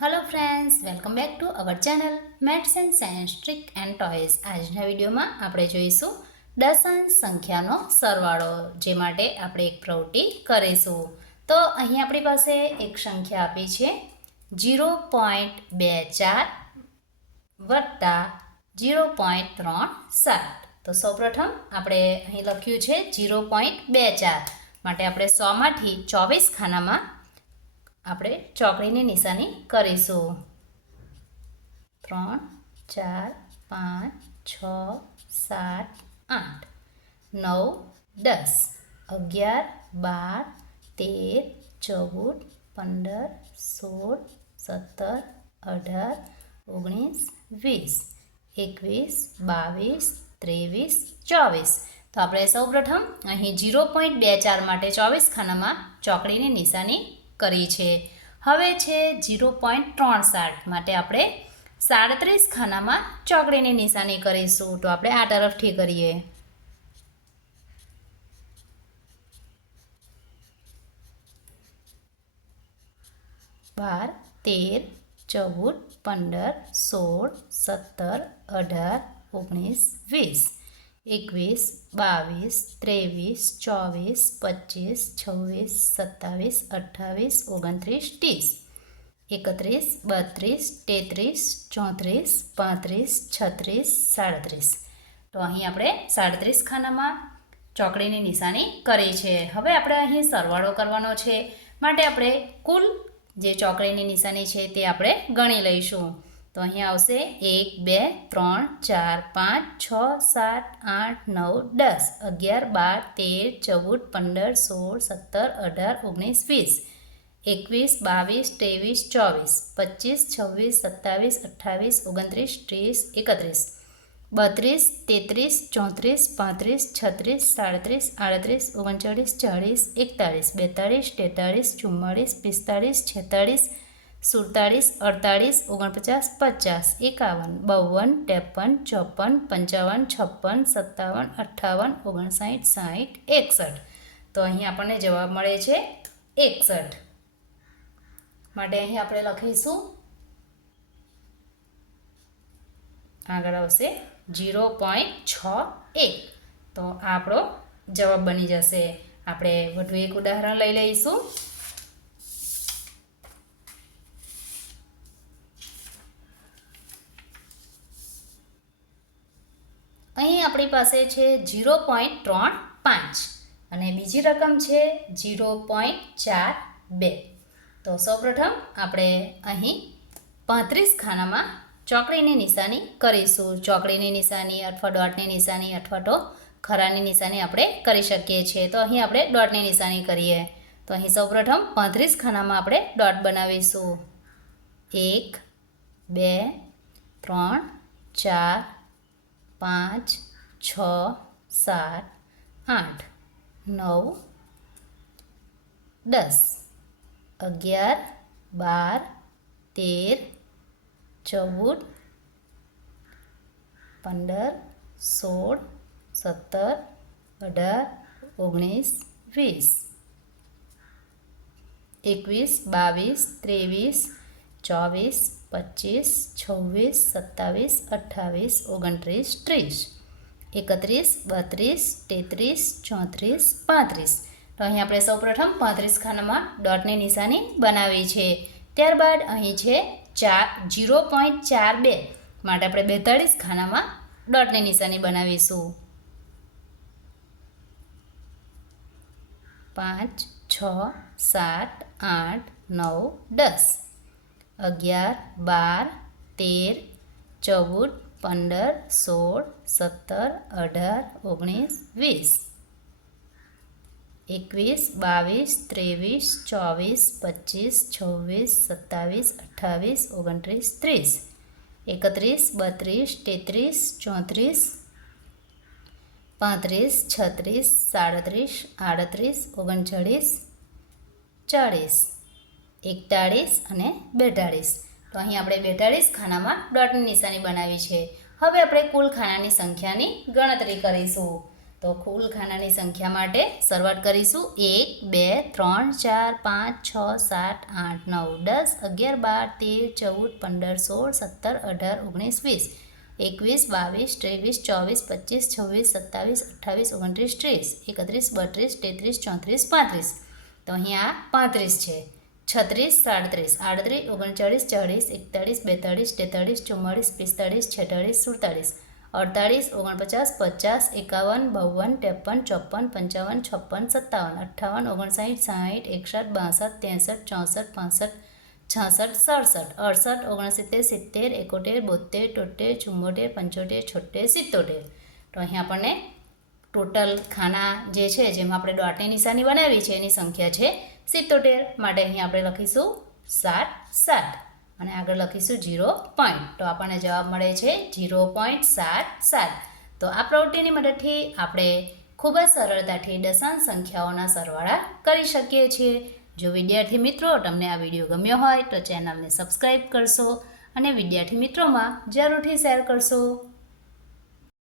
Hello friends, welcome back to our channel maths and science trick and toys. આજના વિડીયોમાં આપણે જોઈશું દશાંશ સંખ્યાનો સરવાળો, જે માટે આપણે એક પ્રવૃત્તિ કરીશું. તો અહીં આપણી પાસે એક સંખ્યા આપી છે 0.24 વત્તા 0.37. તો સૌપ્રથમ આપણે અહીં લખ્યું છે 0.24 માટે આપણે 100માંથી 24 ખાનામાં આપણે ચોકડીની નિશાની કરીશું. 3, 4, 5, 6, 7, 8, 9, 10, 11, 12, 13, 14, 15, 16, 17, 18, 19, 20, 21, 23, 24. તો આપણે સૌપ્રથમ અહીં 0.24 માટે 24 ખાનામાં ચોકડીની નિશાની કરી છે. હવે છે 0.63 માટે આપણે 37 ખાનામાં ચોકડીની નિશાની કરીશું. તો આપણે આ તરફથી કરીએ. 12, 13, 14, 15, 16, 18, 19, 20, 21, 22, 23, 24, 25, 26, 28, 29, 30, 31, 32, 33, 34, 35, 36. તો અહીં આપણે 37 ખાનામાં ચોકડીની નિશાની કરી છે. હવે આપણે અહીં સરવાળો કરવાનો છે, માટે આપણે કુલ જે ચોકડીની નિશાની છે તે આપણે ગણી લઈશું. તો અહીં આવશે 1, 2, 3, 4, 5, 6, 7, 8, 9, 10, 11, 12, 13, 14, 15, 16, 17, 18, 19, 20, 21, 22, 23, 24, 25, 26, 28, 29, 30, 31, 32, 33, 34, 35, 36, 37, 38, 39, 40, 41, 42, 43, 44, 45, 46, 47, 48, 49, 50, 51, 52, 53, 54, 55, 56, 57, 58, 59, 60, 61. તો અહીં આપણને જવાબ મળે છે 61. માટે અહીં આપણે લખીશું, આગળ આવશે 0.61. તો આ આપણો જવાબ બની જશે. આપણે વધુ એક ઉદાહરણ લઈ લઈશું. અહીં આપણી પાસે છે 0.35 અને બીજી રકમ છે 0.42. તો સૌપ્રથમ આપણે અહીં 35 ખાનામાં ચોકડીની નિશાની કરીશું. ચોકડીની નિશાની અથવા ડોટની નિશાની અથવા તો ખરાની નિશાની આપણે કરી શકીએ છીએ. તો અહીં આપણે ડોટની નિશાની કરીએ. તો અહીં સૌપ્રથમ 35 ખાનામાં આપણે ડોટ બનાવીશું. 1, 2, 3, 4, 5, 6, 7, 8, 9, 10, 11, 12, 13, 14, 15, 16, 17, 18, 19, 20, 21, 22, 23, 24, 25, 26, 27, 28, 29, 30, 31, 32, 33, 34, 35. તો અહીં આપણે સૌપ્રથમ 35 ખાનામાં ડોટની નિશાની બનાવી છે. ત્યારબાદ અહીં છે 0.42 માટે આપણે 42 ખાનામાં ડોટની નિશાની બનાવીશું. 5, 6, 7, 8, 9, 10, 11, 12, 13, 14, 15, 16, 17, 18, 19, 20, 21, 22, 23, 24, 25, 26, 27, 28, 29, 30, 31, 32, 33, 34, 35, 36, 37, 38, 39, 40 અને 42. તો અહીં આપણે 42 ખાનામાં ડોટની નિશાની બનાવી છે. હવે આપણે કુલ ખાનાની સંખ્યાની ગણતરી કરીશું. તો કુલ ખાનાની સંખ્યા માટે શરૂઆત કરીશું 1 2 3 4 5 6 7 8 9 10 11 12 13 14 15 16 17 18 19 20 21 22 23 24 25 26 27 28 29 30 31 32 33 34 તો અહીંયા 35 છે 36 37 38 39 40 41 42 43 44 45 46 47 48 49 50 51 52 53 54 55 56 57 58 59 60 61 62 63 64 65 66 67 68 69 70 71 72 73 74 75 76 તો અહીં આપણને ટોટલ ખાના જે છે જેમાં આપણે ડોટની નિશાની બનાવી છે એની સંખ્યા છે 77 માટે અહીં આપણે લખીશું 7 અને આગળ લખીશું 0 પોઈન્ટ તો આપણને જવાબ મળે છે 0.77 તો આ પ્રવૃત્તિની મદદથી આપણે ખૂબ જ સરળતાથી દશાંશ સંખ્યાઓના સરવાળા કરી શકીએ છીએ જો વિદ્યાર્થી મિત્રો તમને આ વિડીયો ગમ્યો હોય તો ચેનલને સબસ્ક્રાઈબ કરશો અને વિદ્યાર્થી મિત્રોમાં જરૂરથી શેર કરશો